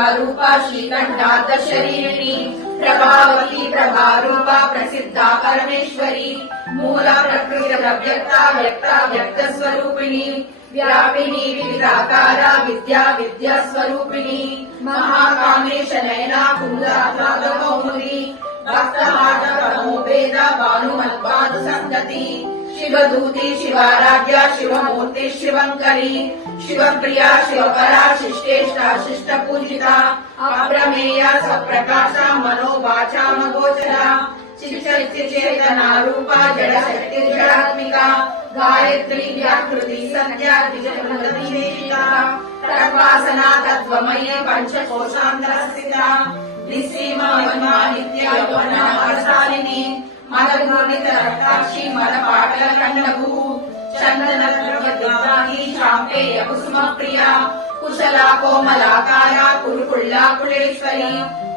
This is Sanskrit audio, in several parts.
शिवारूपा श्रीकण्ठार्ध शरीरिणी प्रभावती प्रभारूपा प्रसिद्धा परमेश्वरी मूल प्रकृति व्यक्ता व्यक्ता व्यक्त स्वरूपिणी व्यापिनी विविधाकारा विद्या विद्या स्वरूपिणी महाकामेश नयना कुमुदात्माद कौमुदी भक्तमाद परमोपेद भानुमत्पाद संगति शिवदूती शिवाराध्या शिवमूर्ति शिवंकरी शिवप्रिया शिवपरा शिष्टेष्टा शिष्टपूजिता अप्रमेया सप्रकाशा मनोवाचा मगोचरा चिच्चेतनारूपा जडशक्ति जडात्मिका गायत्री व्याकृति संध्या द्विजमृतदेविका तद्वासना तत्त्वमयी पंचकोशान्तरस्थिता निःसीमा नित्या यौवनाशालिनी मदघूर्णितरक्ताक्षी मदपाटलखण्डभू चन्दनद्रव्यदानी शाम्पेय कुसुमप्रिया कुशला कोमलाकारा कुरुकुल्ला कुलेश्वरी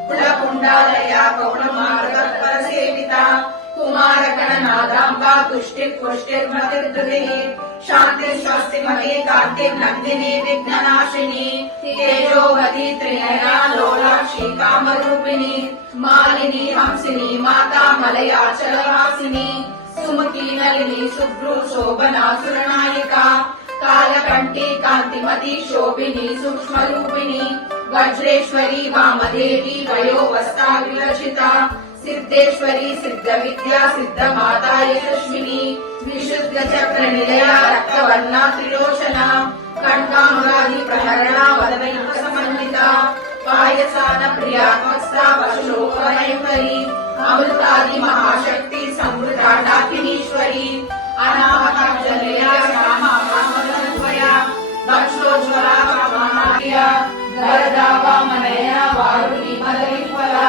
कुलकुण्डालया कौणमार्गसेविता कुमारगणनादाम्बा तुष्टिर्पुष्टिर्मतिर्धृतिः शान्तिः स्वस्तिमती कार्तिर्नन्दिनी विघ्ननाशिनी तेजोवती त्रिनयना लोलाक्षी कामरूपिणी मालिनी हंसिनी माता मलयाचलवासिनी सुमुखी नलिनी शुभ्रू शोभना सुरनायिका कालकण्ठी कान्तिमती शोभिनी सूक्ष्मरूपिणी वज्रेश्वरी वामदेवी वयोवस्था विरचिता सिद्धेश्वरी सिद्धविद्या सिद्धमाता यशस्विनी विशुद्ध चक्र निलया रक्तवर्णा त्रिलोचना कण्ठामृगादि प्रहरणा वदनयुक्त समन्विता पायसान प्रियात्मस्था वशोपनयकरी अमृतादि महाशक्ति समृता डाकिनीश्वरी अनामताक्षलया श्यामा कामधन्वया दक्षोज्वला कामानाया वरदा वामनया वारुणी मदविह्वला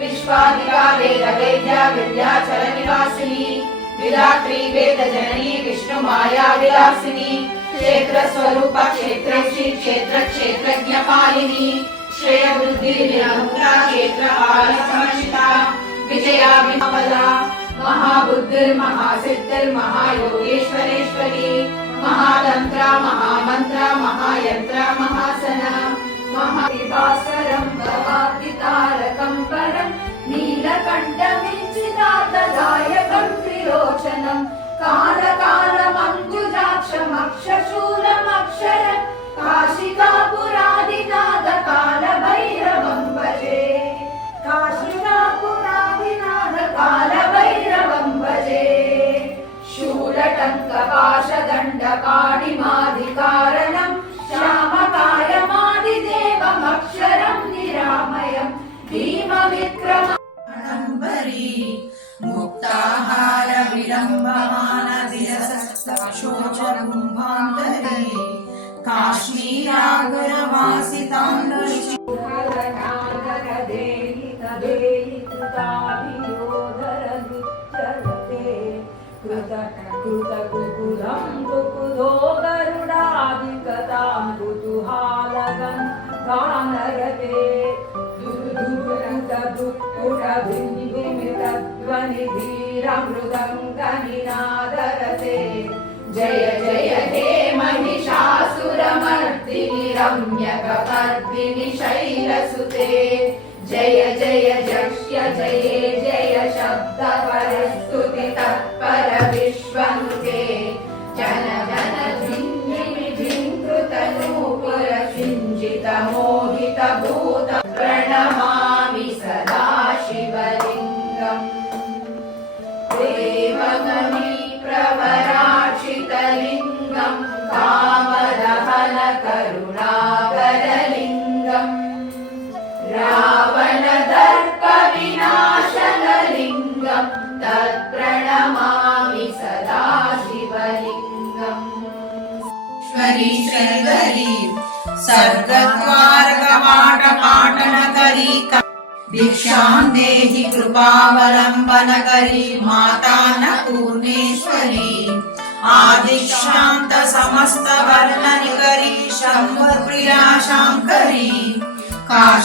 विश्वाधिका वेद वेद्या विद्याचल निवासिनी विरात्री वेद जननी विष्णु माया विलासिनी क्षेत्र स्वरूप क्षेत्रक्षी क्षेत्र क्षेत्रज्ञ पालिनी श्रेय बुद्धि विमुक्ता क्षेत्र आल समर्शिता विजया विमला महाबुद्धिर् महासिद्धिर् महायोगेश्वरेश्वरी महातंत्र महामंत्र महायंत्र महासना महाविभासरं भवादितारकं परं नीलकण्ठमिञ्चिदातदायकं त्रिलोचनं कालकालमञ्जुजाक्षमक्षशूलमक्षरं काशिकापुरादिनाथकालभैरवं भजे काशिकापुरादिनाथकालभैरवं भजे शूलटङ्कपाशदण्डपाणिमादिकारणं श्यामकायमादिदेवमक्षरं निरामयं भीमविक्रमणम्बरी मुक्ताहार विलम्बमान विलसस्तशोचकुम्भान्तरे काश्मीरागरवासिताण्डुषि कृतकुकुरं कुकुदो गरुडादिकतां कुतूहालगं गानरते दुदुदुदुदुदुपुटभिन्निमितध्वनिधीरमृदङ्गनिनादरते जय जय हे महिषासुरमर्दिनि रम्यकपर्दिनि शैलसुते जय जय जक्ष्य जये जय शब्दपरस्तुति तत्पर विश्वनुते जन जन धिन्निमि धिङ्कृतनूपुर सिञ्चित मोहित भूत प्रणमामि सदा शिवलिङ्गम् देवगणी प्रवराक्षितलिङ्गं कामदहन करुणाकरलिङ्गम् रावणदर्प विनाशनलिङ्गं तत्प्रणमामि सदा शिवलिङ्गम् श्रीवरी सर्गद्वारकवाटपाटनकरी भिक्षां देहि कृपावलम्बनकरी माता न पूर्णेश्वरी आदिशान्त समस्त वर्णनिकरी शम्भुप्रिया शाङ्करी काश